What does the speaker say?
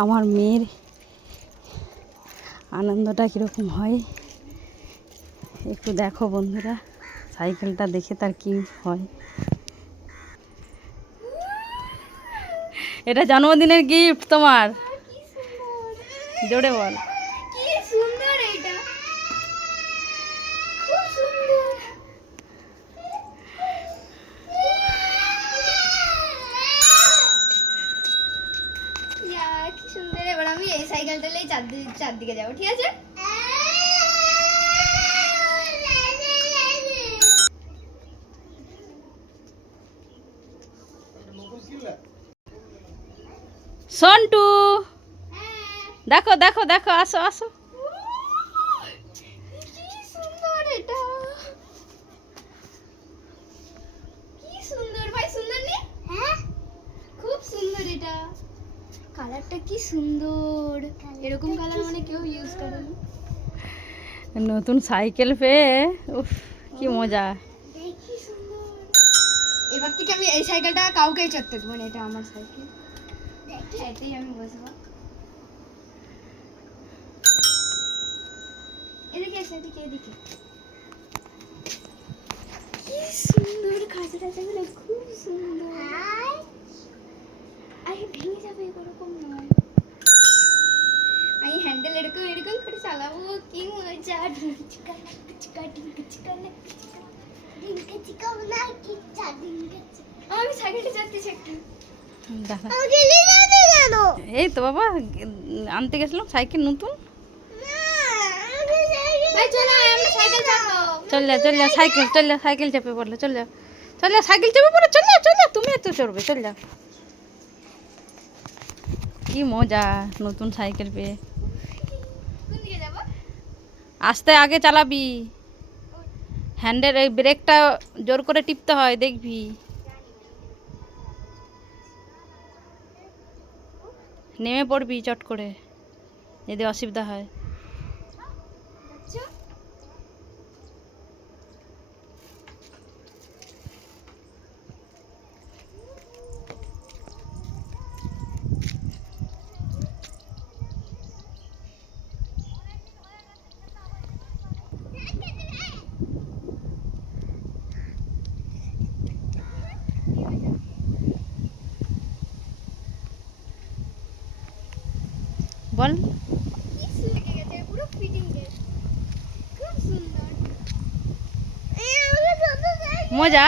আমার মেয়ের আনন্দটা কীরকম হয় একটু দেখো বন্ধুরা, সাইকেলটা দেখে তার কি হয়। এটা জন্মদিনের গিফট তোমার, জোরে বল। কি সুন্দর, এটা খুব সুন্দর। কি সুন্দর। এবার আমি এই সাইকেলটা নিয়ে চারদিকে যাবো, ঠিক আছে? সন্টু দেখো দেখো দেখো, আসো আসো। কি সুন্দর এটা, কি সুন্দর ভাই, সুন্দর নে? হ্যাঁ খুব সুন্দর। এটা কালারটা কি সুন্দর, এরকম কালার মানে কেউ ইউজ করে না। নতুন সাইকেল পেয়ে উফ কি মজা। কি সুন্দর। এবার থেকে আমি এই সাইকেলটা কাউকেই চাপতে দেবো না, এটা আমার সাইকেল, এতেই আমি বসবো। এদিকে এসে, এদিকে এদিকে। কি সুন্দর খাঁচা টাচাগুলো, খুব সুন্দর। আরে ভেঙে যাবে, এরকম নয়। আমি হ্যান্ডেল এরকম এরকম করে চালাবো, কি মজা। ঢিঙ্কি চিকা ঢিঙ্কি চিকা ঢিঙ্কি চিকা ঢিঙ্কি চিকা না কি চা ঢিঙ্কি চিকা। আমি সাইকেলটা চালাতেছি একটু। দেখা আমাকে নিয়ে যাবে কেন? এই তো বাবা আনতে গেছিলাম সাইকেল নতুন। ভাই চলো আমরা সাইকেল চালাবো। চল যা চল যা, সাইকেল চল যা, সাইকেল চেপে পড়লে চল যা, চল যা সাইকেল চেপে পড়ে চল যা, চল যা, তুমি তো চড়বে, চল যা। কি মজা নতুন সাইকেল পেয়ে। কোন দিকে যাব? আস্তে আগে চালাবি, হ্যান্ডেল এই ব্রেকটা জোর করে টিপতে হয়, দেখবি। নেমে পড়বি চট করে যদি অসুবিধা হয়। বল কি সুন্দর গেছে, পুরো ফিটিং এর, খুব সুন্দর। এই আমাকে ছোট সাইকেল মজা।